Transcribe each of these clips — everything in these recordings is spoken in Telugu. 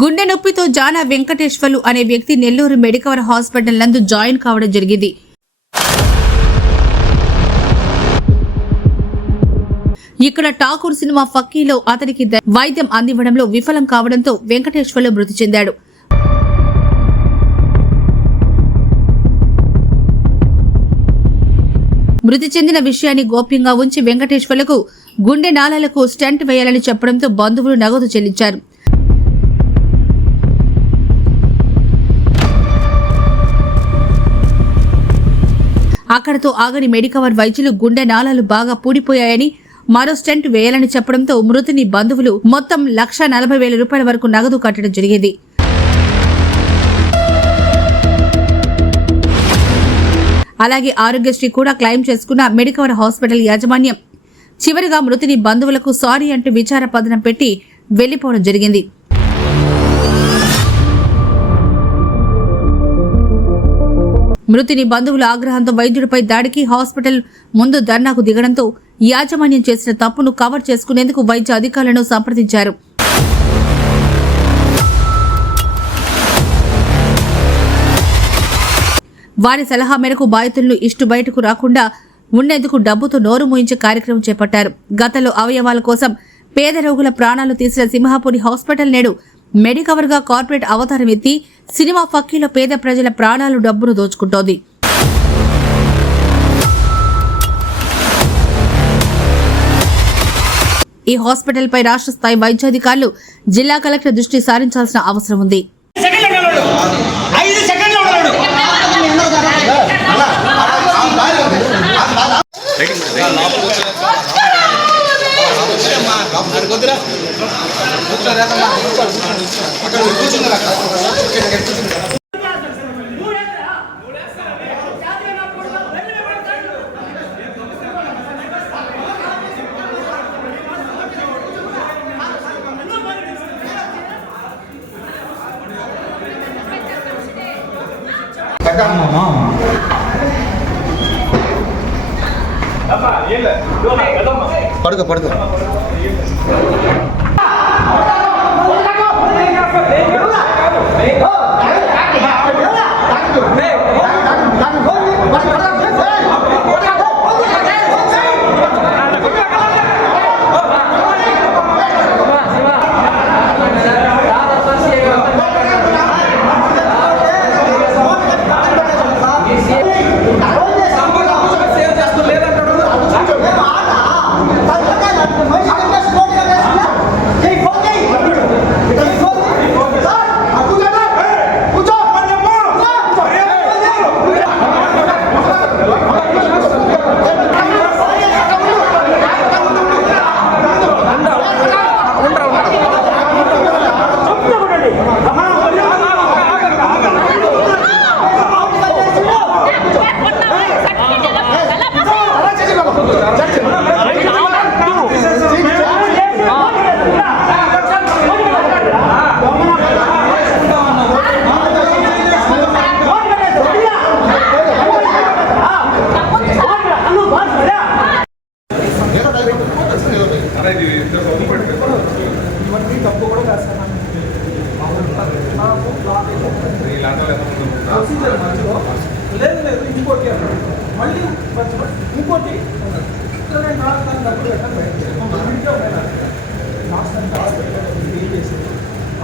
గుండె నొప్పితో జానా వెంకటేశ్వర్లు అనే వ్యక్తి నెల్లూరు మెడికవర్ హాస్పిటల్ నందు జాయిన్ కావడం జరిగింది. ఇక్కడ ఠాకూర్ సినిమా ఫక్కీలో అతనికి వైద్యం అందివ్వడంలో విఫలం కావడంతో వెంకటేశ్వర్లు మృతి చెందాడు. మృతి చెందిన విషయాన్ని గోప్యంగా ఉంచి వెంకటేశ్వర్లకు గుండె నాళాలకు స్టంట్ వేయాలని చెప్పడంతో బంధువులు నగదు చెల్లించారు. అక్కడతో ఆగని మెడికవర్ వైద్యులు గుండె నాళాలు బాగా పూడిపోయాయని మరో స్టెంట్ వేయాలని చెప్పడంతో మృతుని బంధువులు మొత్తం లక్ష నలభై వేల రూపాయల వరకు నగదు కట్టడం జరిగింది. అలాగే ఆరోగ్యశ్రీ కూడా క్లెయిమ్ చేసుకున్న మెడికవర్ హాస్పిటల్ యాజమాన్యం చివరిగా మృతిని బంధువులకు సారీ అంటూ విచార పదనం పెట్టి వెళ్ళిపోవడం జరిగింది. మృతిని బంధువుల ఆగ్రహంతో వైద్యుడిపై దాడికి హాస్పిటల్ ముందు ధర్నాకు దిగడంతో యాజమాన్యం చేసిన తప్పును కవర్ చేసుకునేందుకు వైద్య అధికారులను సంప్రదించారు. వారి సలహా మేరకు బాధితులను ఇష్టు బయటకు రాకుండా ఉండేందుకు డబ్బుతో నోరు మూయించే కార్యక్రమం చేపట్టారు. గతంలో అవయవాల కోసం పేద రోగుల ప్రాణాలు తీసిన సింహాపురి హాస్పిటల్ నేడు మెడికవర్గా కార్పొరేట్ అవతారం ఎత్తి సినిమా ఫక్కీలో పేద ప్రజల ప్రాణాలు డబ్బును దోచుకుంటోంది. ఈ హాస్పిటల్ పై రాష్ట్ర స్థాయి వైద్యాధికారులు జిల్లా కలెక్టర్ దృష్టి సారించాల్సిన అవసరం ఉంది. సెకండ్లో ఉన్నాడు ఐదు సెకండ్లో ఉన్నాడు పడుకో పడుకో లేదు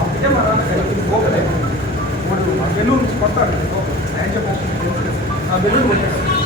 ಅವ್ರಿಗೆ ಮರಾನ ಹೋಗಲೇ ಕೊಡ್ತೀವಿ ಬೆಲ್ಲೂರು ಕೊಡ್ತಾರೆ ಬೆಲ್ಲೂರು ಕೊಡ್ತಾರೆ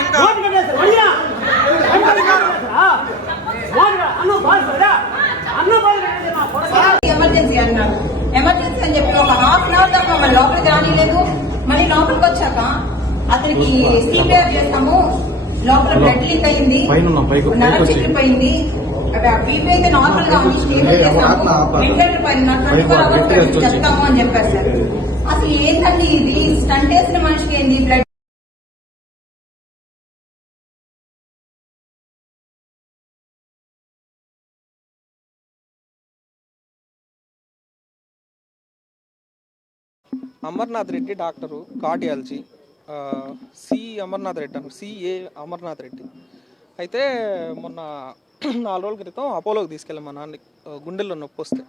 ఇంకా ఎమర్జెన్సీ అన్నాడు ఎమర్జెన్సీ అని చెప్పి ఒక హాఫ్ అన్ అవర్ దాకా మమ్మల్ని లోపలికి రానిలేదు. మళ్ళీ లోపలికి వచ్చాక అతనికి సిపిఆర్ చేస్తాము. లోపల బ్లడ్ లీక్ అయింది. నరం చిక్కిపోయింది. బీపీ అయితే నార్మల్గా ఉంది. స్టేబుల్ చేస్తాము? వెంటిలేటర్ పైన. చెప్తాము అని చెప్పారు సార్. అసలు ఏంటండి ఇది? స్టంట్ వేసిన మనిషికి ఏంది blood Amarnath Reddy doctor cardiology C Amarnath Reddy అను సిఏ అమర్నాథ్ రెడ్డి. అయితే మొన్న నాలుగు రోజుల క్రితం అపోలోకి తీసుకెళ్ళాం మా నాన్న గుండెల్లో నొప్పి వస్తే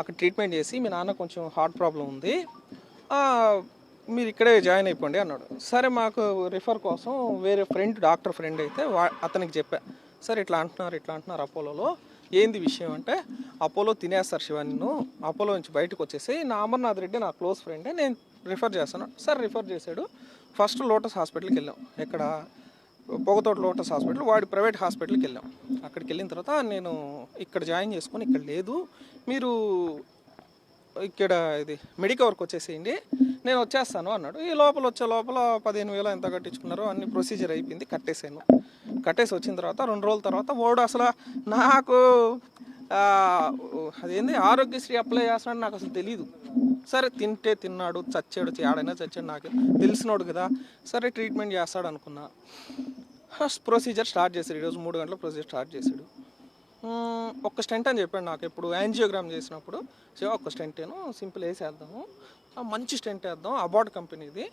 అక్కడ ట్రీట్మెంట్ చేసి మీ నాన్న కొంచెం హార్ట్ ప్రాబ్లం ఉంది మీరు ఇక్కడే జాయిన్ అయిపోండి అన్నాడు. సరే మాకు రిఫర్ కోసం వేరే ఫ్రెండ్ డాక్టర్ ఫ్రెండ్ అయితే వా అతనికి చెప్పా. సరే ఇట్లా అంటున్నారు ఇట్లా అంటున్నారు అపోలోలో. ఏంది విషయం అంటే అపోలో తినేస్తారు శివ అపోలో నుంచి బయటకు వచ్చేసి నా అమర్నాథ్ రెడ్డి నా క్లోజ్ ఫ్రెండే నేను రిఫర్ చేస్తాను. సార్ రిఫర్ చేశాడు. ఫస్ట్ లోటస్ హాస్పిటల్కి వెళ్ళాం. ఎక్కడ? పొగతోట లోటస్ హాస్పిటల్ వాడి ప్రైవేట్ హాస్పిటల్కి వెళ్ళాం. అక్కడికి వెళ్ళిన తర్వాత నేను ఇక్కడ జాయిన్ చేసుకొని ఇక్కడ లేదు. మీరు ఇక్కడ ఇది మెడికవర్కి వచ్చేసేయండి నేను వచ్చేస్తాను అన్నాడు. ఈ లోపల వచ్చే లోపల పదిహేను వేలు ఎంత కట్టించుకున్నారో అన్ని ప్రొసీజర్ అయిపోయింది కట్టేసాను కట్టేసి వచ్చిన తర్వాత రెండు రోజుల తర్వాత వాడు అసలు నాకు అదేంది ఆరోగ్యశ్రీ అప్లై చేస్తున్నాడు నాకు అసలు తెలియదు సరే తింటే తిన్నాడు చచ్చాడు ఆడైనా చచ్చాడు నాకు తెలిసినోడు కదా సరే ట్రీట్మెంట్ చేస్తాడు అనుకున్నా. ఫస్ట్ ప్రొసీజర్ స్టార్ట్ చేశాడు ఈరోజు మూడు గంటల ప్రొసీజర్ స్టార్ట్ చేశాడు. ఒక్క స్టెంట్ అని చెప్పాడు నాకు ఇప్పుడు యాంజియోగ్రామ్ చేసినప్పుడు. సో ఒక్క స్టెంటేను సింపుల్ వేసేద్దాము. మంచి స్టెంట్ వేద్దాం. అబార్డ్ కంపెనీది.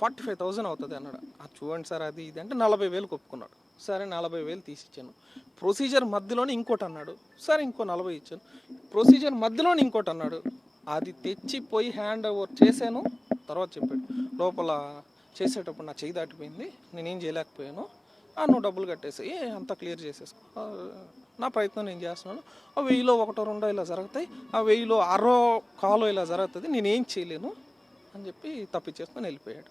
ఫార్టీ ఫైవ్ థౌసండ్ అవుతుంది అన్నాడు. అది చూడండి సార్ అది ఇది అంటే నలభై వేలు ఒప్పుకున్నాడు సరే నలభై వేలు తీసిచ్చాను. ప్రొసీజర్ మధ్యలోనే ఇంకోటి అన్నాడు. సరే ఇంకో నలభై ఇచ్చాను. ప్రొసీజర్ మధ్యలోనే ఇంకోటి అన్నాడు. అది తెచ్చి పోయి హ్యాండ్ ఓవర్ చేశాను. తర్వాత చెప్పాడు. లోపల చేసేటప్పుడు నా చేయి దాటిపోయింది. నేనేం చేయలేకపోయాను. నువ్వు డబ్బులు కట్టేసి అంతా క్లియర్ చేసేసుకో. నా ప్రయత్నం నేను చేస్తున్నాను. ఆ వెయ్యిలో ఒకటో రెండో ఇలా జరుగుతాయి. ఆ వెయ్యిలో అరో కాలో ఇలా జరుగుతుంది. నేనేం చేయలేను అని చెప్పి తప్పించేసుకొని వెళ్ళిపోయాడు.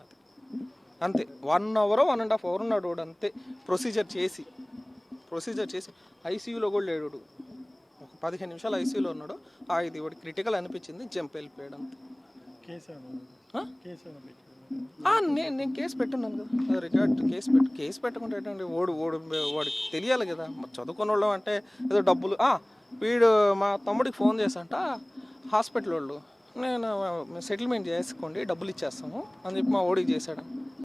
అది. అంతే. One hour one and half hour ఉన్నాడు వాడు అంతే. ప్రొసీజర్ చేసి ప్రొసీజర్ చేసి ఐసీయూలో కూడా లేడు. ఒక పదిహేను నిమిషాలు ఐసీయూలో ఉన్నాడు. ఆ ఇది వాడు క్రిటికల్ అనిపించింది. జంప్ వెళ్ళిపోయాడు అంతే. నేను నేను కేసు పెట్టున్నాను కదా. రికార్డ్ కేసు పెట్టు కేసు పెట్టకుండా ఏంటంటే ఓడు ఓడు వాడికి తెలియాలి కదా. చదువుకున్న వాళ్ళం అంటే ఏదో డబ్బులు వీడు మా తమ్ముడికి ఫోన్ చేసంట హాస్పిటల్ వాళ్ళు నేను సెటిల్మెంట్ చేసుకోండి డబ్బులు ఇచ్చేస్తాము అని చెప్పి మా ఓడికి చేశాడు.